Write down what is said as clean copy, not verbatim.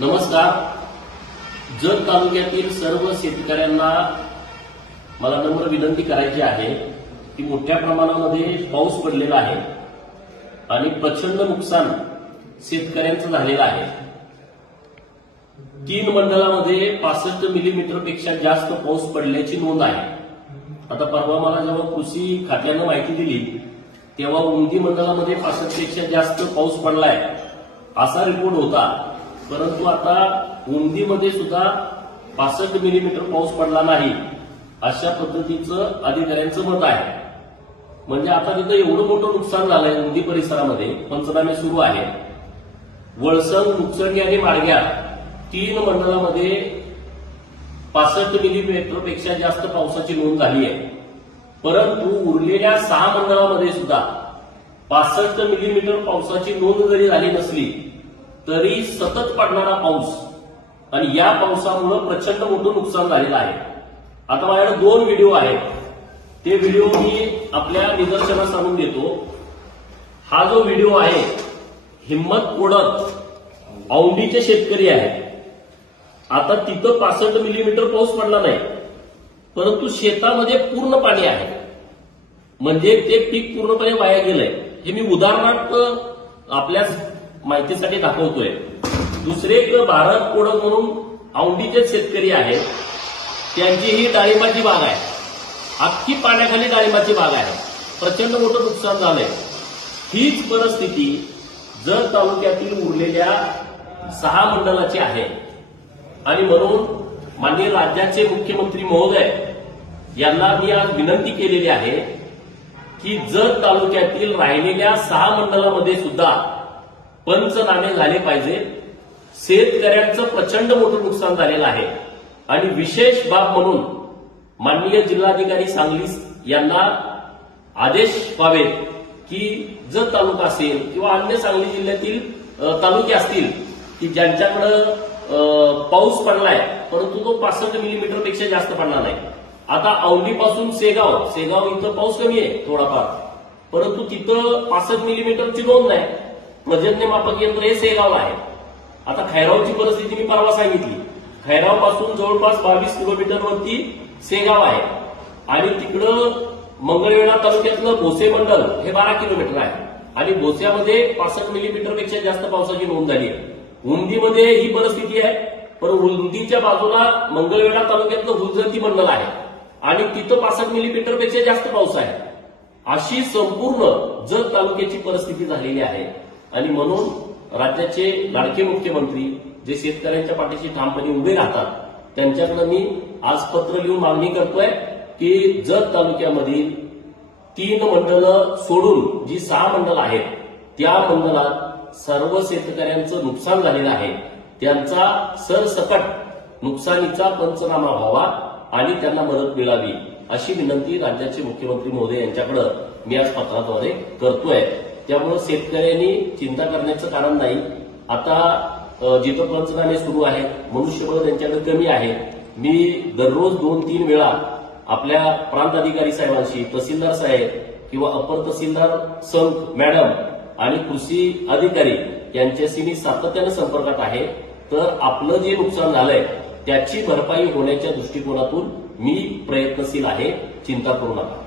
नमस्कार. जत तालुक्यातील सर्व शेतकऱ्यांना मला नम्र विनंती करायची आहे की मोठ्या प्रमाणामध्ये पाऊस पडलेला आहे आणि प्रचंड नुकसान शेतकऱ्यांचं झालेलं आहे. 3 मंडळामध्ये 65 मिलीमीटर पेक्षा जास्त पाऊस पडल्याची नोंद आहे. आता परवा मला जेव्हा कृषी खात्यानं माहिती दिली तेव्हा उंदी मंडळामध्ये 65 पेक्षा जास्त पाऊस पडलाय असा रिपोर्ट होता. परंतु आता उंदीमध्ये सुद्धा 65 मिलीमीटर पाऊस पडला नाही अशा पद्धतीचं अधिकाऱ्यांचं मत आहे. म्हणजे आता तिथं एवढं मोठं नुकसान झालंय. उंदी परिसरामध्ये पंचनामे सुरू आहे. वळसंग, मुचंडी आणि माडग्या 3 मंडळामध्ये 65 मिलीमीटर पेक्षा जास्त पावसाची नोंद झाली आहे. परंतु उरलेल्या 6 मंडळामध्ये सुद्धा 65 मिलीमीटर पावसाची नोंद जरी झाली नसली तरी सतत पडणारा पाऊस आणि या पावसामुळे प्रचंड मोठं नुकसान झालेलं आहे. आता माझ्याकडे 2 व्हिडिओ आहेत. ते व्हिडिओ मी आपल्या निदर्शनास आणून देतो. हा जो व्हिडिओ आहे हिम्मत कोडत औंढीचे शेतकरी आहेत. आता तिथं 65 मिलीमीटर पाऊस पडला नाही परंतु शेतामध्ये पूर्ण पाणी आहे. म्हणजे ते पीक पूर्णपणे वाया गेलंय. हे मी उदाहरणार्थ आपल्या माहितीसाठी दाखवतोय. दुसरे एक भारत कोडत म्हणून औंढीचे शेतकरी आहेत. त्यांची ही डाळिंबाची बाग आहे. अख्खी पाण्याखाली डाळिंबाची बाग आहे. प्रचंड मोठं नुकसान झालंय. हीच परिस्थिती जत तालुक्यातील उरलेल्या 6 मंडळाची आहे. आणि म्हणून माननीय राज्याचे मुख्यमंत्री महोदय यांना मी आज विनंती केलेली आहे की जत तालुक्यातील राहिलेल्या 6 मंडळामध्ये सुद्धा पंचनामे झाले पाहिजे. शेतकऱ्यांचं प्रचंड मोठं नुकसान झालेलं आहे. आणि विशेष बाब म्हणून माननीय जिल्हाधिकारी सांगली यांना आदेश व्हावेत की जत तालुका असेल किंवा अन्य सांगली जिल्ह्यातील तालुके असतील की ज्यांच्याकडे पाऊस पडलाय परंतु तो 65 मिलीमीटर पेक्षा जास्त पडला नाही. आता औंढीपासून सेगाव इथं पाऊस कमी आहे थोडाफार, परंतु तिथं 65 मिलीमीटरची नोंद नाही. पर्जन्यमापक यंत्र हे सेगाव आहे. आता खैरावची परिस्थिती मी परवा सांगितली. खैरावपासून जवळपास 22 किलोमीटरवरती सेगाव आहे आणि तिकडं मंगळवेढा तालुक्यातलं भोसे मंडल हे 12 किलोमीटर आहे आणि भोस्यामध्ये 65 मिलीमीटर पेक्षा जास्त पावसाची नोंद झाली आहे. उंदीमध्ये ही परिस्थिती आहे. पण उंदीच्या बाजूला मंगळवेढा तालुक्यातलं हुलजती मंडल आहे आणि तिथं 65 मिलीमीटर पेक्षा जास्त पाऊस आहे. अशी संपूर्ण जत तालुक्याची परिस्थिती झालेली आहे. आणि म्हणून राज्याचे लाडके मुख्यमंत्री जे शेतकऱ्यांच्या पाठीशी ठामपणे उभे राहतात त्यांच्याकडे मी आज पत्र लिहून मागणी करतोय की जत तालुक्यामधील 3 मंडळं सोडून जी 6 मंडळ आहेत त्या मंडळात सर्व शेतकऱ्यांचं नुकसान झालेलं आहे. त्यांचा सरसकट नुकसानीचा पंचनामा व्हावा आणि त्यांना मदत मिळावी अशी विनंती राज्याचे मुख्यमंत्री महोदय यांच्याकडे मी आज पत्राद्वारे करतोय. त्यामुळे शेतकऱ्यांनी चिंता करण्याचं कारण नाही. आता जिथं पंचनामे सुरू आहेत मनुष्यबळ त्यांच्याकडे कमी आहे. मी दररोज 2-3 वेळा आपल्या प्रांत अधिकारी साहेबांशी, तहसीलदार साहेब किंवा अपर तहसीलदार संख मॅडम आणि कृषी अधिकारी यांच्याशी मी सातत्याने संपर्कात आहे. तर आपलं जे नुकसान झालंय त्याची भरपाई होण्याच्या दृष्टिकोनातून मी प्रयत्नशील आहे. चिंता करू नका.